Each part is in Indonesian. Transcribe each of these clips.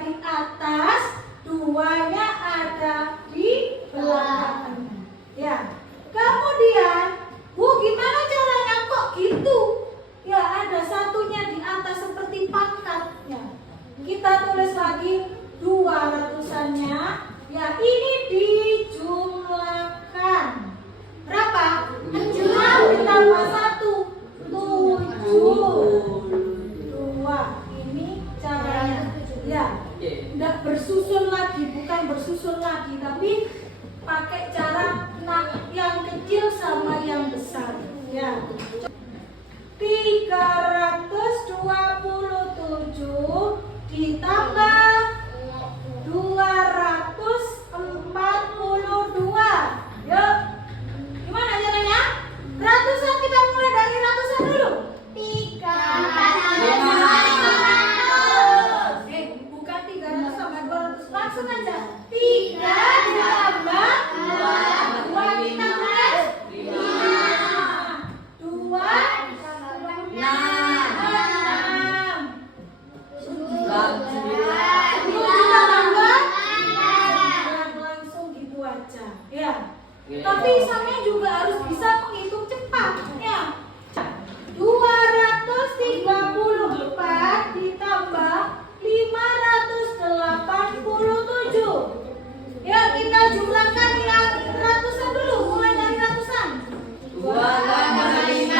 di atas, 2-nya ada di belakang. Ya. Kemudian, Bu, gimana caranya kok gitu? Ya, ada satunya di atas seperti pangkatnya. Kita tulis lagi 200-annya. Ya, ini dijumlahkan. Berapa? 6 ditambah 1, 7. 2. Ini caranya. Ya, tidak bersusun lagi, bukan bersusun lagi, tapi pakai cara yang kecil sama yang besar. Ya. 327 ditambah 242. Yuk. Gimana caranya? Ratusan, kita mulai dari ratusan dulu. 300. Bukan 300 sama 200. Langsung aja. 3 ditambah 2 ditambah 5. 2 langsung gitu aja. Ya. Tapi sampai juga harus bisa menghitung cepat. Ya. 234 ditambah 587. Ya, kita jumlahkan yang ratusan dulu. Mulai dari ratusan. 2 tambah 5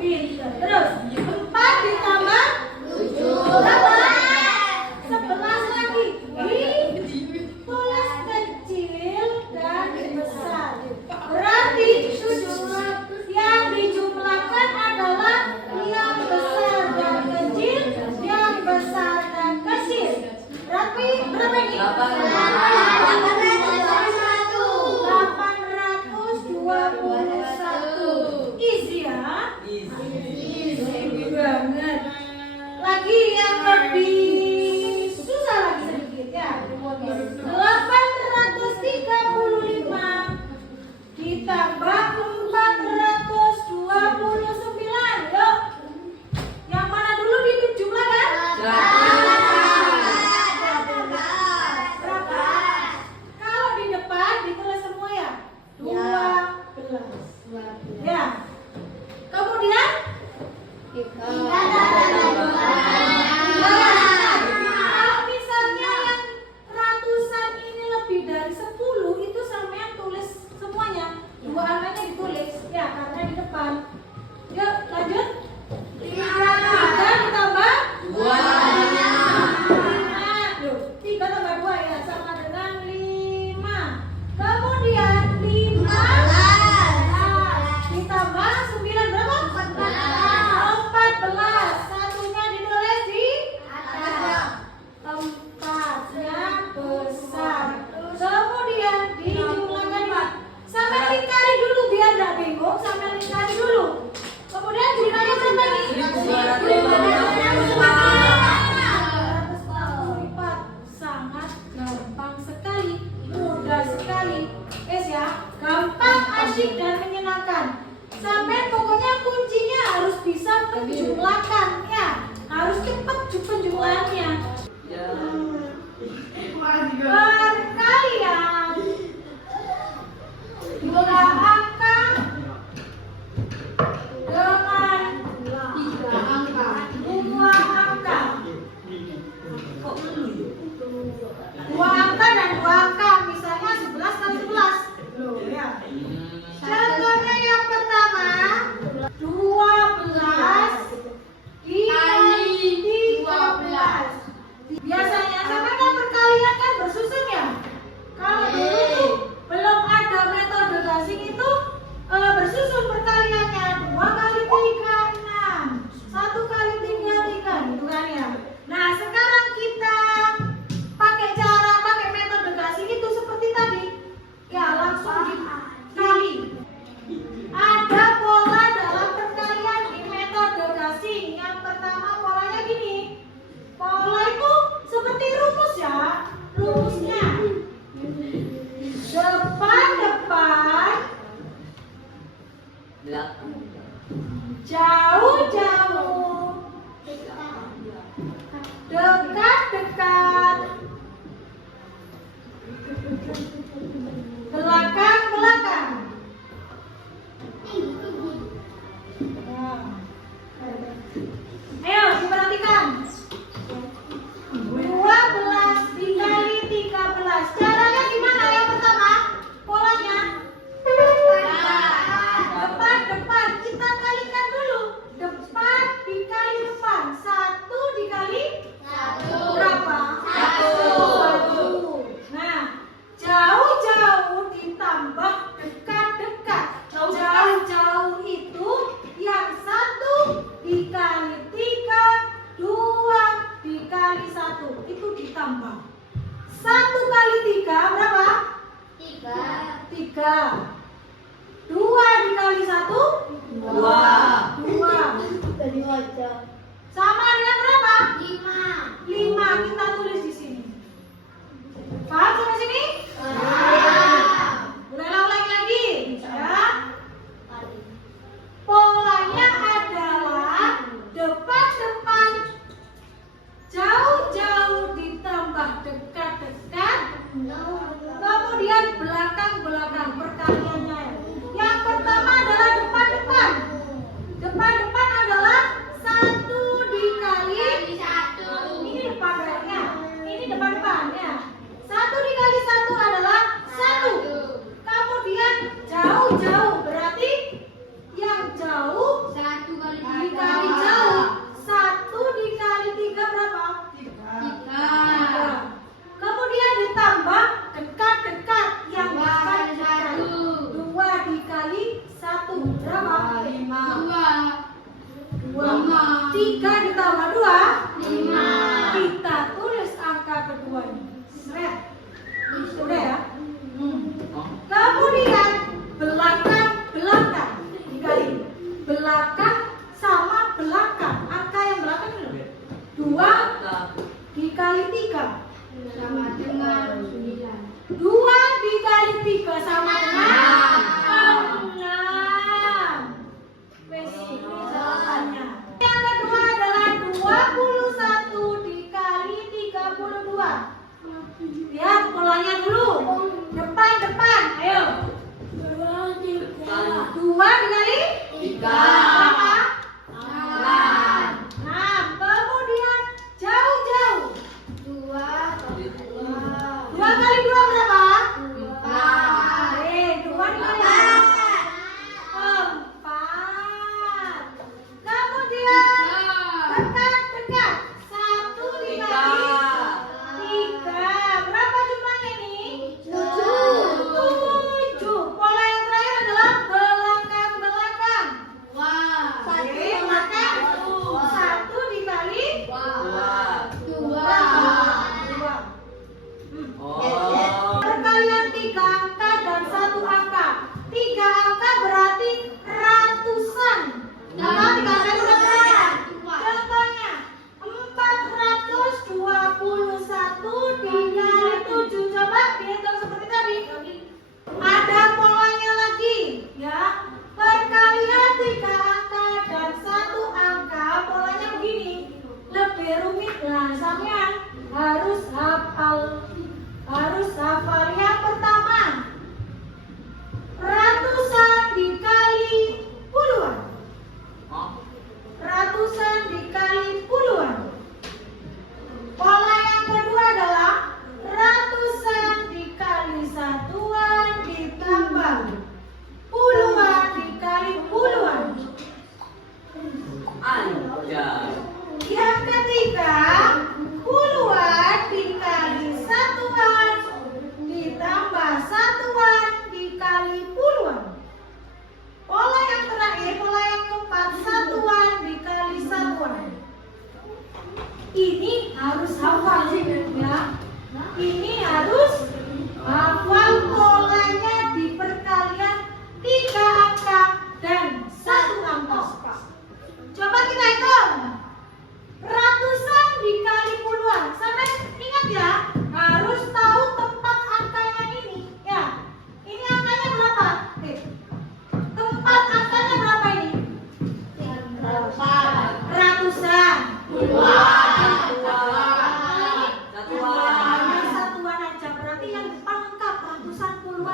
7. Terus? Terus 4 ditambah 7 berapa? 11 lagi. Tulis kecil dan besar. Berarti yang dijumlahkan adalah yang besar dan kecil, yang besar dan kecil. Berarti berapa ini? 821. Easy ya? Easy banget. Lagi yang lebih susah lagi sedikit ya. 835 ditambah 429. Yuk. Yang mana dulu dijumlahkan? Berapa? Kalau di depan ditulis semua ya. 12. Ya. Kemudian kalau misalnya yang ratusan ini lebih dari 10, itu sampean tulis semuanya. 2 angkanya ditulis ya, karena di depan. Yuk, lanjut. 3 ditambah 2. 3 tambah 2 ya, sama dengan 5. Kemudian 15 ditambah 9 berapa? 14. Satunya ditulis di atas. Tempatnya besar. Kemudian dijumlahkan 5. Sampai lingkari dulu biar nggak bingung. Sampai lingkari dulu. Kemudian jumlahnya berapa nih? 244. Sangat gampang sekali, mudah sekali. Ya, gampang, asyik dan menyenangkan. Sampai pokoknya kuncinya harus bisa menjumlahkan ya, harus cepat penjumlahannya. Perkalian dua angka dengan 3 angka, 2 angka. 2 angka dan 2 angka, misalnya 11 kali 11. Ya. Contohnya yang pertama 12 dikali 13. Biasanya sama kan perkalian kan bersusun ya. Jauh-jauh. Dekat-dekat. Belakang-belakang. Ayo diperhatikan. 12 dikali 13. Caranya gimana yang pertama? Polanya depan. Kita kalikan dulu. Depan dikali depan. 1 dikali berapa? 1. Nah, jauh-jauh ditambah dekat-dekat. Jauh-jauh itu yang 1 dikali 3, 2 dikali 1 itu ditambah. 1 kali 3 berapa? 3. 2 dikali 1? 2. Sama dengan berapa? 5. Kita tulis di sini. Paham sampai sini? Ulang lagi ya. Polanya adalah depan-depan, jauh-jauh ditambah dekat-dekat, kemudian belakang-belakang. Perkaliannya yang pertama adalah depan-depan. Depan-depan adalah 1 dikali ini depan-depannya, ini depan-depannya. 1 dikali 1 adalah 1. Kemudian jauh-jauh berarti yang jauh dikali jauh. 1 dikali 3 berapa? 3. Kemudian ditambah dekat-dekat. Yang dekat-dekat 2 dikali 1 berapa? 2. 3 ditambah 2 5. Kita tulis angka keduanya. Seret. Udah ya? Kemudian belakang-belakang dikali. Belakang sama belakang. Angka yang belakang ini 2 dikali 3 sama dengan 9. 2 dikali 3 sama dengan 6. Wes ini jawabannya. Yang kedua adalah 21 dikali 32. Lihat polanya dulu. Depan. Ayo. 2 dikali 3. berapa? 6. Kemudian jauh-jauh. 2 kali 2 berapa? 2 dikali 4. Kemudian dekat-dekat. 1 dikali 3. Berapa jumlahnya ini? 7. Pola yang terakhir adalah belakang-belakang.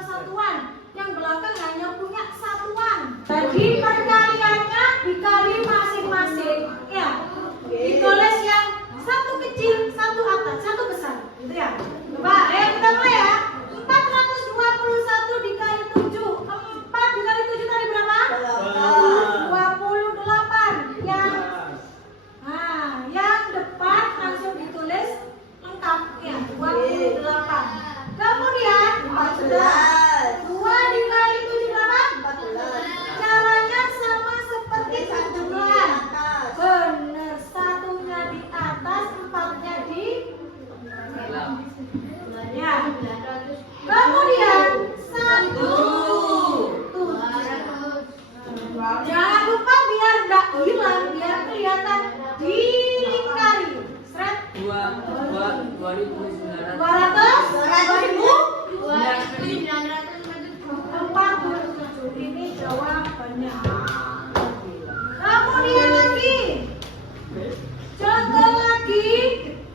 persatuan. Yang belakang hanya punya satuan. Jadi perkaliannya dikali masing-masing. Ya, ditulis yang satu kecil, satu atas, satu besar. Gitu ya. Coba, ayo kita mulai ya. 421 dikali 7. 4 dikali 7 tadi berapa? 28. Yang depan langsung ditulis lengkap ya, 28. Kemudian 14. 2 dikali 7 berapa? 14. Caranya sama seperti 17. Benar, satunya di atas, empatnya di ya. Kemudian 1. Jangan lupa biar enggak hilang, biar kelihatan dilingkari. Seret. 2.947. Ini jawabannya. Kemudian lagi. Contoh lagi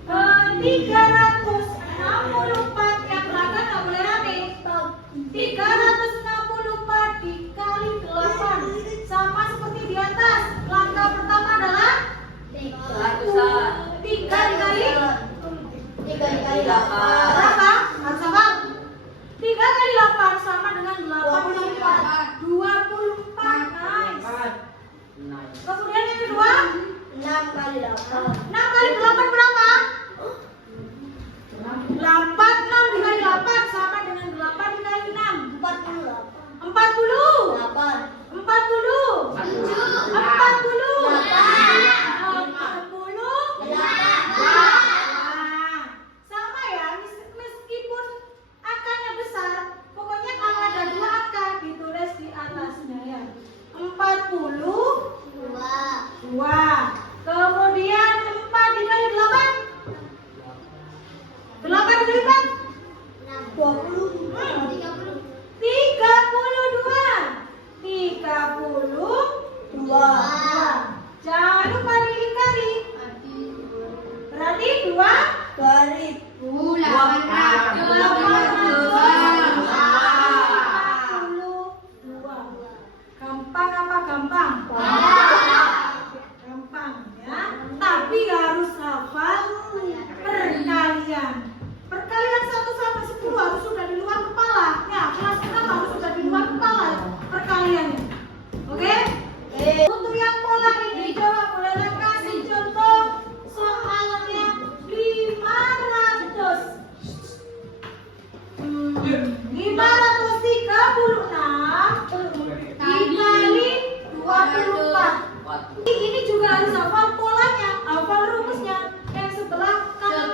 364 yang belakang nggak boleh rame. 364 dikali 8 sama seperti di atas. Langkah pertama adalah 3 dikali 8. berapa? Harus apa? 3 kali 8 sama dengan 84. 24. Nice. Kemudian yang kedua 6 kali 8. 6 kali 8 berapa? 8. 6 dikali 8 sama dengan 8 dikali 6. 40. 40. Sama ya, meskipun angkanya besar, pokoknya kalau ada 2 angka ditulis di atasnya ya. 42. Kemudian 4 dikali 8. 8 dikali 4. 20. 32. Jangan lupa dilingkari. Berarti 2.842. Gampang apa gampang? Gampang ya. Tapi harus hafal perkalian. Perkalian 1 sampai 10 harus sudah di luar kepala. Ya, kelas 6 harus sudah di luar kepala perkaliannya. Oke? Untuk yang pola ini coba boleh kasih contoh soalnya 500. 536 dikali 24. Ini juga harus hafal polanya, hafal rumusnya. Yang sebelah kanan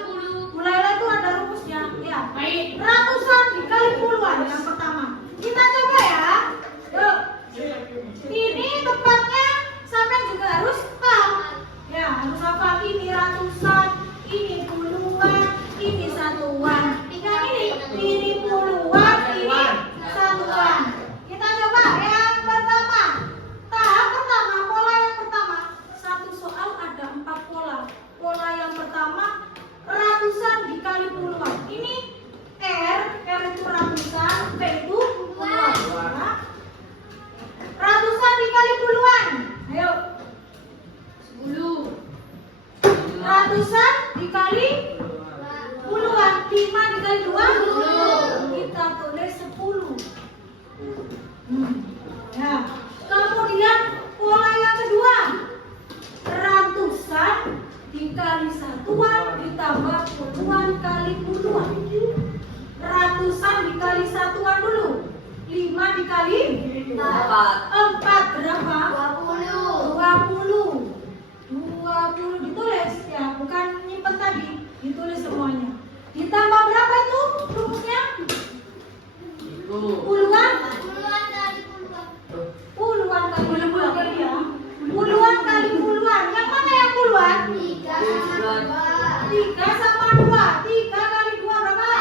mulailah itu ada rumusnya. Ya. Ratusan dikali puluhan yang pertama. Kita coba ya. Yuk. Ini tempatnya sampai juga harus tahu. Ya, harus hafal ini ratusan, ini puluhan, ini satuan. Yang ini puluhan, ini satuan. Kita coba yang pertama. Tahap pertama, pola yang pertama. Satu soal ada 4 pola. Pola yang pertama ratusan dikali puluhan. Ini R itu ratusan, P itu puluhan. Ya. Ratusan dikali puluhan. Ayo. 10. Ratusan dikali puluhan. 5 dikali 2. Kita tulis 10. Ya. Kemudian pola yang kedua. Ratusan dikali satuan ditambah puluhan kali puluhan. Ratusan dikali satuan dulu. 5 dikali 4 berapa? 20. 20 ditulis ya, bukan nyimpen tadi, ditulis semuanya. Ditambah berapa itu rumusnya? Puluhan? Puluhan kali puluhan ya. Puluhan kali puluhan. Yang mana yang puluhan? 3 sama 2. 3 kali 2 berapa?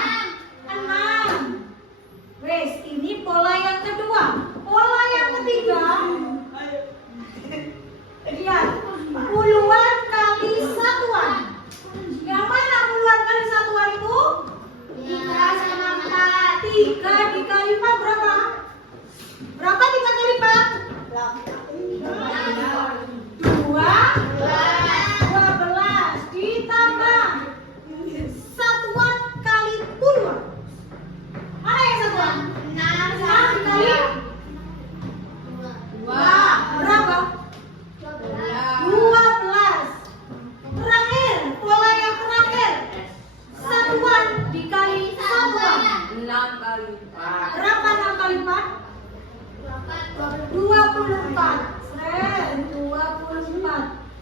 6. Wes, ini pola yang kedua. Pola yang ketiga. Lihat, puluhan kali satuan. Yang mana puluhan kali satuan itu? 3 sama 4. 3 dikali 4 berapa? Berapa 3 kali 4? 12 ditambah satuan kali puluhan. Mana yang satuan? 6 dikali berapa? 12. Terakhir, pola yang terakhir. Satuan dikali satuan. 6 kali 4. Berapa 6 kali 4? 24. 24.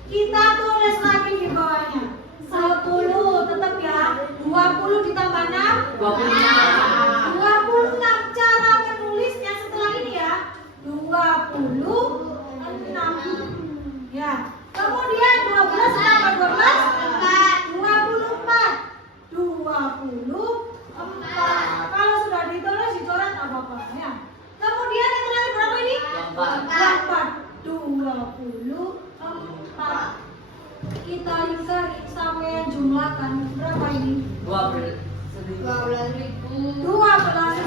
Kita tulis lagi di bawahnya. 10 tetap ya. 20 ditambah 6. 26. 26. Cara menulisnya setelah ini ya. 26. Ya. Kemudian 12 tambah 12. 24. Kalau sudah ditulis dicoret apa apa ya. Kemudian yang terakhir berapa ini? 24. Kita lihat sampai jumlahkan berapa ini? 12.000. 864.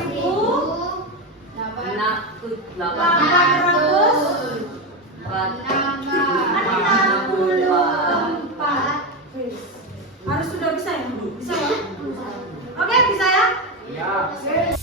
Harus sudah bisa ya? Bisa ya? Oke, bisa ya? Ya.